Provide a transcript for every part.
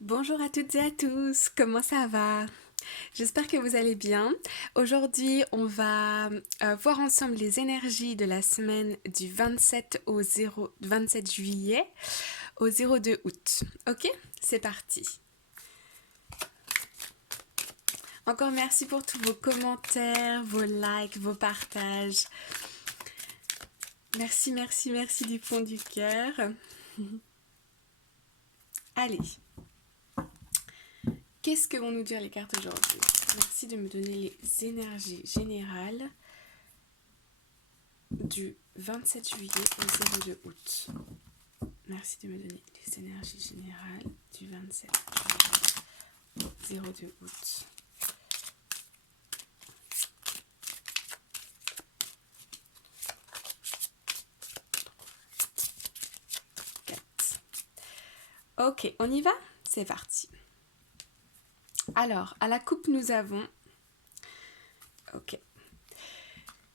Bonjour à toutes et à tous, comment ça va? J'espère que vous allez bien. Aujourd'hui, on va voir ensemble les énergies de la semaine du 27 juillet au 02 août. Ok? C'est parti. Encore merci pour tous vos commentaires, vos likes, vos partages. Merci, merci, merci du fond du cœur. Allez, qu'est-ce que vont nous dire les cartes aujourd'hui? Merci de me donner les énergies générales du 27 juillet au 02 août. Merci de me donner les énergies générales du 27 juillet au 02 août. Ok, on y va? C'est parti. Alors, à la coupe, nous avons... Ok.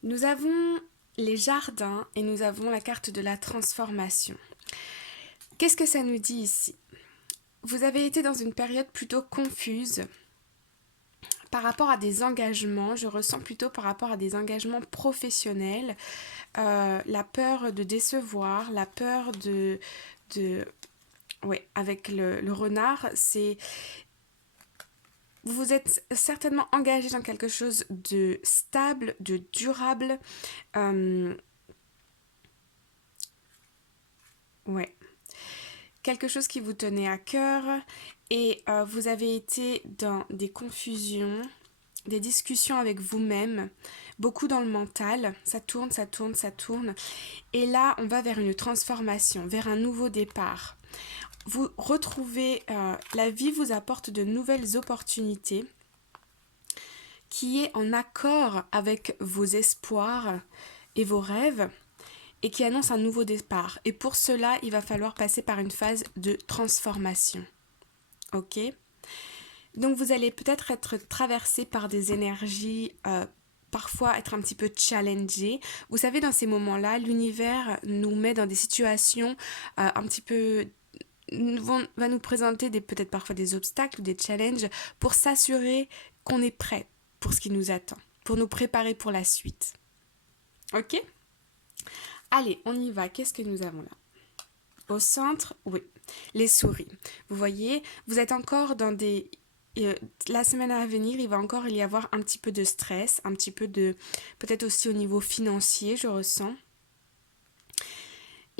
Nous avons les jardins et nous avons la carte de la transformation. Qu'est-ce que ça nous dit ici? Vous avez été dans une période plutôt confuse par rapport à des engagements, je ressens plutôt par rapport à des engagements professionnels, la peur de décevoir, la peur Oui, avec le renard, c'est... Vous vous êtes certainement engagé dans quelque chose de stable, de durable. Ouais. Quelque chose qui vous tenait à cœur et vous avez été dans des confusions, des discussions avec vous-même, beaucoup dans le mental, ça tourne, ça tourne, ça tourne. Et là, on va vers une transformation, vers un nouveau départ. Vous retrouvez, la vie vous apporte de nouvelles opportunités qui est en accord avec vos espoirs et vos rêves et qui annonce un nouveau départ. Et pour cela, il va falloir passer par une phase de transformation. Ok? Donc vous allez peut-être être traversé par des énergies, parfois être un petit peu challengé. Vous savez, dans ces moments-là, l'univers nous met dans des situations un petit peu va nous présenter peut-être parfois des obstacles ou des challenges pour s'assurer qu'on est prêt pour ce qui nous attend, pour nous préparer pour la suite. Ok? Allez, on y va. Qu'est-ce que nous avons là? Au centre, oui, les souris. Vous voyez, vous êtes encore dans des... la semaine à venir, il va encore y avoir un petit peu de stress, un petit peu de... peut-être aussi au niveau financier, je ressens.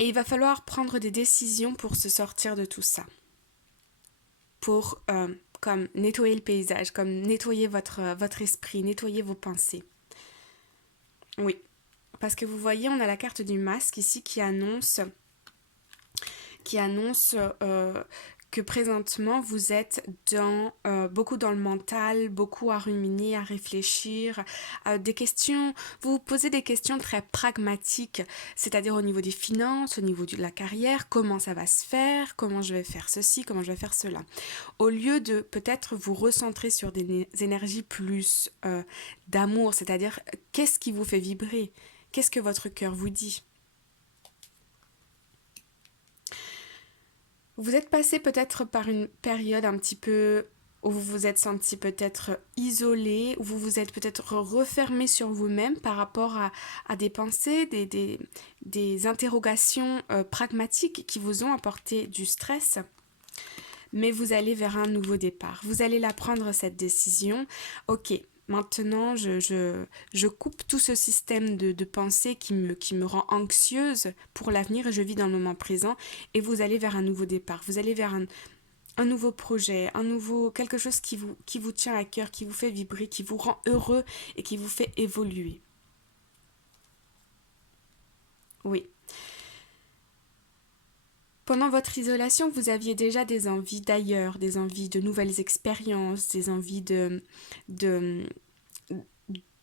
Et il va falloir prendre des décisions pour se sortir de tout ça. Pour comme nettoyer le paysage, comme nettoyer votre esprit, nettoyer vos pensées. Oui, parce que vous voyez, on a la carte du masque ici qui annonce que présentement vous êtes beaucoup dans le mental, beaucoup à ruminer, à réfléchir, des questions, vous vous posez des questions très pragmatiques, c'est-à-dire au niveau des finances, au niveau de la carrière, comment ça va se faire, comment je vais faire ceci, comment je vais faire cela. Au lieu de peut-être vous recentrer sur des énergies plus d'amour, c'est-à-dire qu'est-ce qui vous fait vibrer, qu'est-ce que votre cœur vous dit. Vous êtes passé peut-être par une période un petit peu où vous vous êtes senti peut-être isolé, où vous vous êtes peut-être refermé sur vous-même par rapport à des pensées, des interrogations pragmatiques qui vous ont apporté du stress. Mais vous allez vers un nouveau départ. Vous allez la prendre, cette décision. Ok, maintenant je coupe tout ce système de pensée qui me rend anxieuse pour l'avenir et je vis dans le moment présent et vous allez vers un nouveau départ. Vous allez vers un nouveau projet, quelque chose qui vous tient à cœur, qui vous fait vibrer, qui vous rend heureux et qui vous fait évoluer. Oui. Pendant votre isolation, vous aviez déjà des envies d'ailleurs, des envies de nouvelles expériences, des envies de, de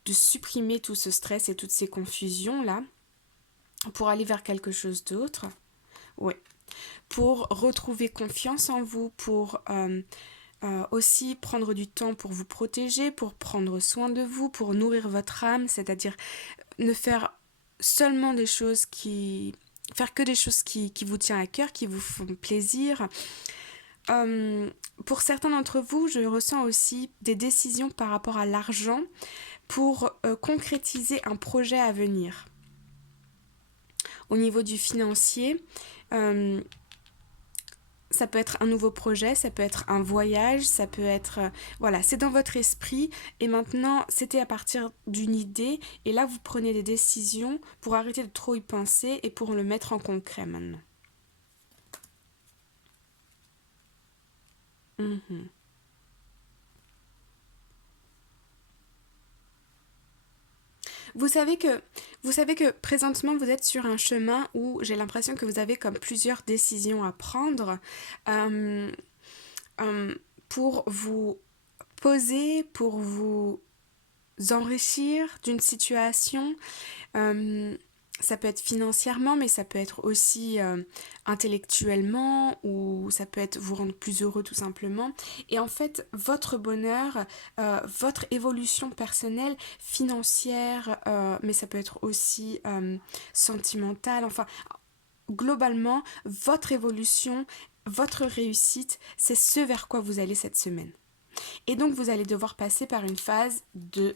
supprimer tout ce stress et toutes ces confusions-là pour aller vers quelque chose d'autre. Oui. Pour retrouver confiance en vous, pour aussi prendre du temps pour vous protéger, pour prendre soin de vous, pour nourrir votre âme, c'est-à-dire ne faire seulement des choses faire que des choses qui vous tiennent à cœur, qui vous font plaisir, Pour certains d'entre vous, je ressens aussi des décisions par rapport à l'argent pour concrétiser un projet à venir. Au niveau du financier, ça peut être un nouveau projet, ça peut être un voyage, ça peut être... voilà, c'est dans votre esprit et maintenant c'était à partir d'une idée et là vous prenez des décisions pour arrêter de trop y penser et pour le mettre en concret maintenant. Mhm. Vous savez que présentement vous êtes sur un chemin où j'ai l'impression que vous avez comme plusieurs décisions à prendre euh, euh, pour vous poser, pour vous enrichir d'une situation. Euh, Ça peut être financièrement, mais ça peut être aussi intellectuellement ou ça peut être vous rendre plus heureux tout simplement. Et en fait, votre bonheur, votre évolution personnelle, financière, mais ça peut être aussi sentimentale, enfin, globalement, votre évolution, votre réussite, c'est ce vers quoi vous allez cette semaine. Et donc, vous allez devoir passer par une phase de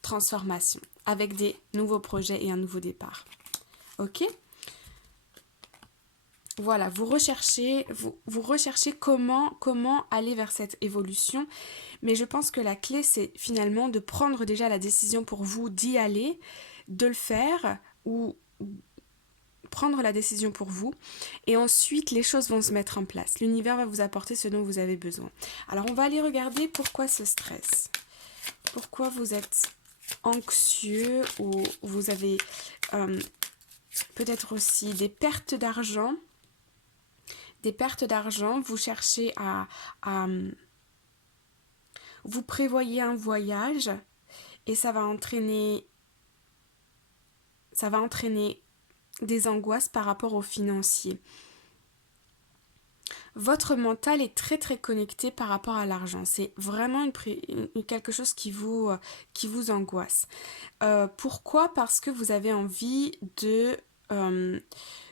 transformation avec des nouveaux projets et un nouveau départ. Ok ? Voilà, vous recherchez comment aller vers cette évolution, mais je pense que la clé c'est finalement de prendre déjà la décision pour vous d'y aller, de le faire ou prendre la décision pour vous et ensuite les choses vont se mettre en place. L'univers va vous apporter ce dont vous avez besoin. Alors on va aller regarder pourquoi ce stress. Pourquoi vous êtes anxieux ou vous avez peut-être aussi des pertes d'argent. Des pertes d'argent, vous cherchez à vous prévoyez un voyage et ça va entraîner des angoisses par rapport au financier. Votre mental est très très connecté par rapport à l'argent. C'est vraiment quelque chose qui vous angoisse. Pourquoi ? Parce que vous avez envie euh,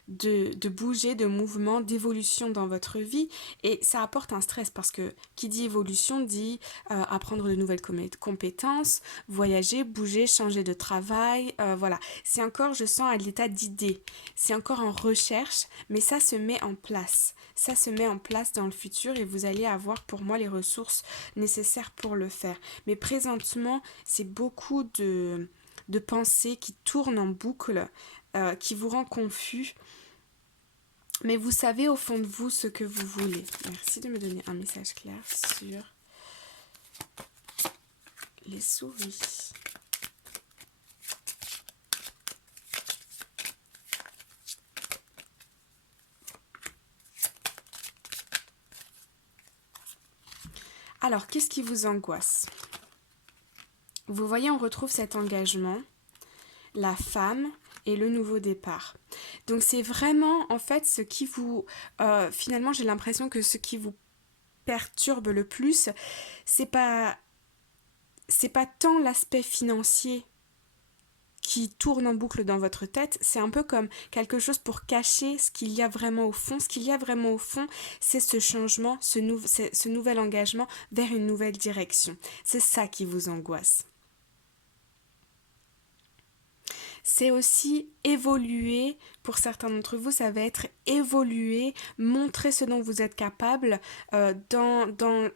de bouger, de mouvement, d'évolution dans votre vie et ça apporte un stress parce que qui dit évolution dit apprendre de nouvelles compétences, voyager, bouger, changer de travail, voilà. C'est encore, je sens, à l'état d'idée. C'est encore en recherche, mais ça se met en place. Ça se met en place dans le futur et vous allez avoir pour moi les ressources nécessaires pour le faire. Mais présentement, c'est beaucoup de pensées qui tournent en boucle, qui vous rend confus. Mais vous savez au fond de vous ce que vous voulez. Merci de me donner un message clair sur les souris. Alors, qu'est-ce qui vous angoisse ? Vous voyez, on retrouve cet engagement, la femme et le nouveau départ. Donc c'est vraiment en fait ce qui vous... finalement j'ai l'impression que ce qui vous perturbe le plus, c'est pas tant l'aspect financier qui tourne en boucle dans votre tête, c'est un peu comme quelque chose pour cacher ce qu'il y a vraiment au fond. Ce qu'il y a vraiment au fond, c'est ce changement, ce nouvel engagement vers une nouvelle direction. C'est ça qui vous angoisse. C'est aussi évoluer, pour certains d'entre vous, ça va être évoluer, montrer ce dont vous êtes capable dans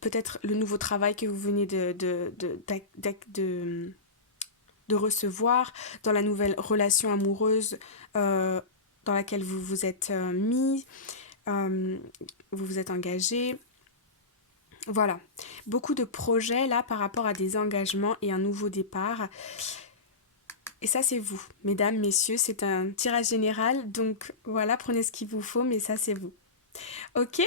peut-être le nouveau travail que vous venez de recevoir, dans la nouvelle relation amoureuse dans laquelle vous vous êtes mis, vous vous êtes engagé. Voilà, beaucoup de projets là par rapport à des engagements et un nouveau départ. Et ça c'est vous, mesdames, messieurs, c'est un tirage général, donc voilà, prenez ce qu'il vous faut, mais ça c'est vous. Ok ?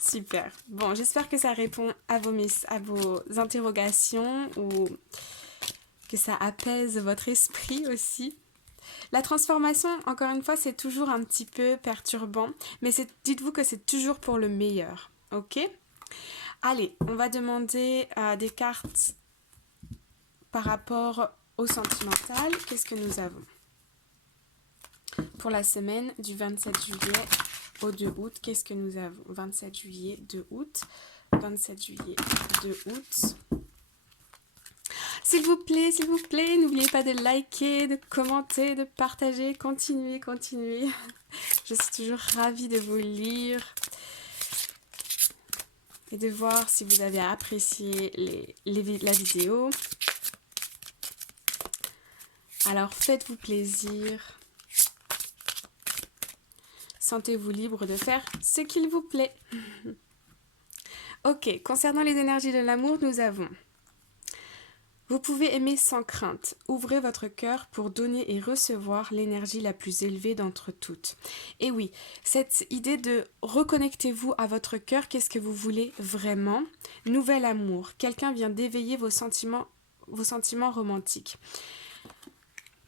Super. Bon, j'espère que ça répond à vos interrogations ou que ça apaise votre esprit aussi. La transformation, encore une fois, c'est toujours un petit peu perturbant, mais dites-vous que c'est toujours pour le meilleur, ok ? Allez, on va demander des cartes par rapport au sentimental. Qu'est-ce que nous avons pour la semaine du 27 juillet au 2 août, qu'est-ce que nous avons? 27 juillet, 2 août. 27 juillet, 2 août. S'il vous plaît, n'oubliez pas de liker, de commenter, de partager. Continuez, continuez. Je suis toujours ravie de vous lire et de voir si vous avez apprécié la vidéo. Alors faites-vous plaisir. Sentez-vous libre de faire ce qu'il vous plaît. Ok, concernant les énergies de l'amour, nous avons: vous pouvez aimer sans crainte. Ouvrez votre cœur pour donner et recevoir l'énergie la plus élevée d'entre toutes. Et oui, cette idée de reconnectez-vous à votre cœur, qu'est-ce que vous voulez vraiment? Nouvel amour. Quelqu'un vient d'éveiller vos sentiments romantiques.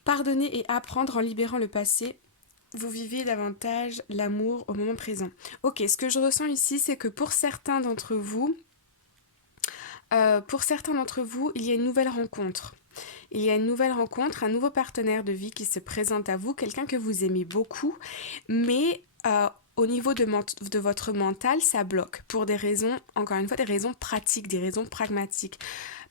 Pardonner et apprendre en libérant le passé. Vous vivez davantage l'amour au moment présent. Ok, ce que je ressens ici, c'est que pour certains d'entre vous, il y a une nouvelle rencontre. Il y a une nouvelle rencontre, un nouveau partenaire de vie qui se présente à vous, quelqu'un que vous aimez beaucoup, mais au niveau de votre mental, ça bloque pour des raisons, encore une fois, des raisons pratiques, des raisons pragmatiques.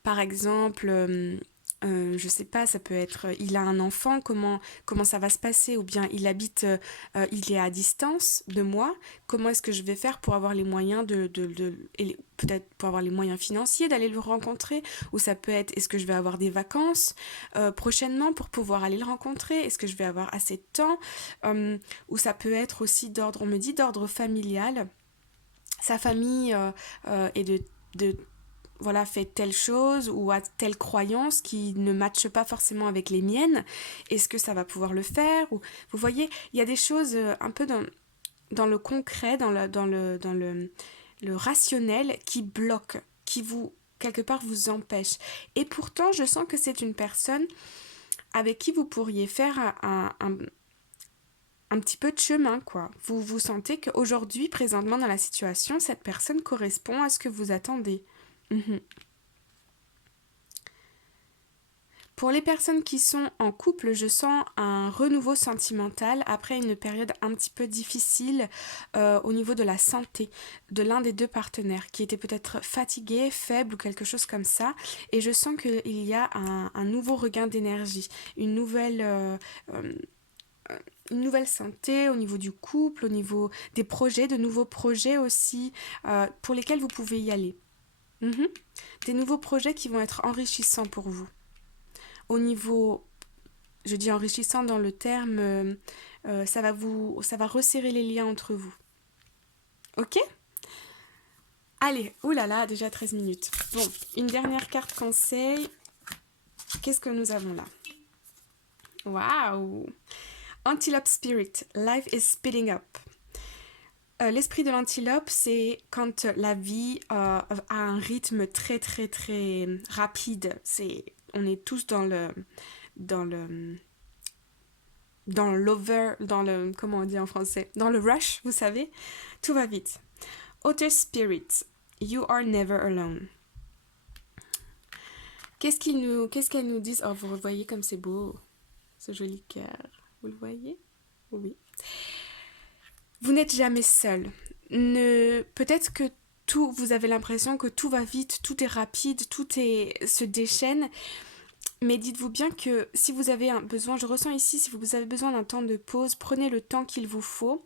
Par exemple, je sais pas, ça peut être, il a un enfant, comment ça va se passer, ou bien il est à distance de moi, comment est-ce que je vais faire pour avoir les moyens peut-être pour avoir les moyens financiers d'aller le rencontrer, ou ça peut être, est-ce que je vais avoir des vacances prochainement pour pouvoir aller le rencontrer, est-ce que je vais avoir assez de temps, ou ça peut être aussi d'ordre, on me dit d'ordre familial, sa famille est de voilà, fait telle chose ou a telle croyance qui ne matche pas forcément avec les miennes, est-ce que ça va pouvoir le faire? Ou, vous voyez, il y a des choses un peu dans le concret, dans le rationnel qui bloquent, qui vous, quelque part, vous empêchent. Et pourtant, je sens que c'est une personne avec qui vous pourriez faire un petit peu de chemin, quoi. Vous sentez qu'aujourd'hui, présentement dans la situation, cette personne correspond à ce que vous attendez. Pour les personnes qui sont en couple, je sens un renouveau sentimental après une période un petit peu difficile au niveau de la santé de l'un des deux partenaires qui était peut-être fatigué, faible ou quelque chose comme ça. Et je sens qu'il y a un nouveau regain d'énergie, une nouvelle santé au niveau du couple, au niveau des projets, de nouveaux projets aussi pour lesquels vous pouvez y aller. Des nouveaux projets qui vont être enrichissants pour vous. Au niveau, je dis enrichissant dans le terme, ça va resserrer les liens entre vous. Ok? Allez, oulala, déjà 13 minutes. Bon, une dernière carte conseil. Qu'est-ce que nous avons là? Waouh! Antelope Spirit, life is speeding up. L'esprit de l'antilope, c'est quand la vie a un rythme très très très rapide. On est tous dans comment on dit en français, dans le rush, vous savez, tout va vite. Otter Spirit, you are never alone. Qu'est-ce qu'elles nous disent? Oh, vous voyez comme c'est beau, ce joli cœur. Vous le voyez? Oui. Vous n'êtes jamais seul. Peut-être que vous avez l'impression que tout va vite, tout est rapide, se déchaîne. Mais dites-vous bien que si vous avez besoin, je ressens ici, si vous avez besoin d'un temps de pause, prenez le temps qu'il vous faut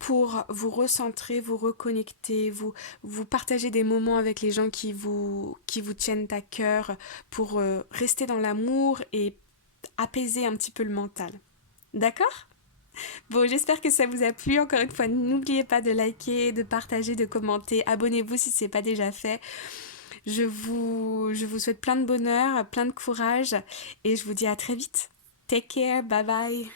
pour vous recentrer, vous reconnecter, vous partager des moments avec les gens qui vous tiennent à cœur pour rester dans l'amour et apaiser un petit peu le mental. D'accord ? Bon, j'espère que ça vous a plu. Encore une fois, n'oubliez pas de liker, de partager, de commenter. Abonnez-vous si ce n'est pas déjà fait. Je vous souhaite plein de bonheur, plein de courage et je vous dis à très vite. Take care, bye bye.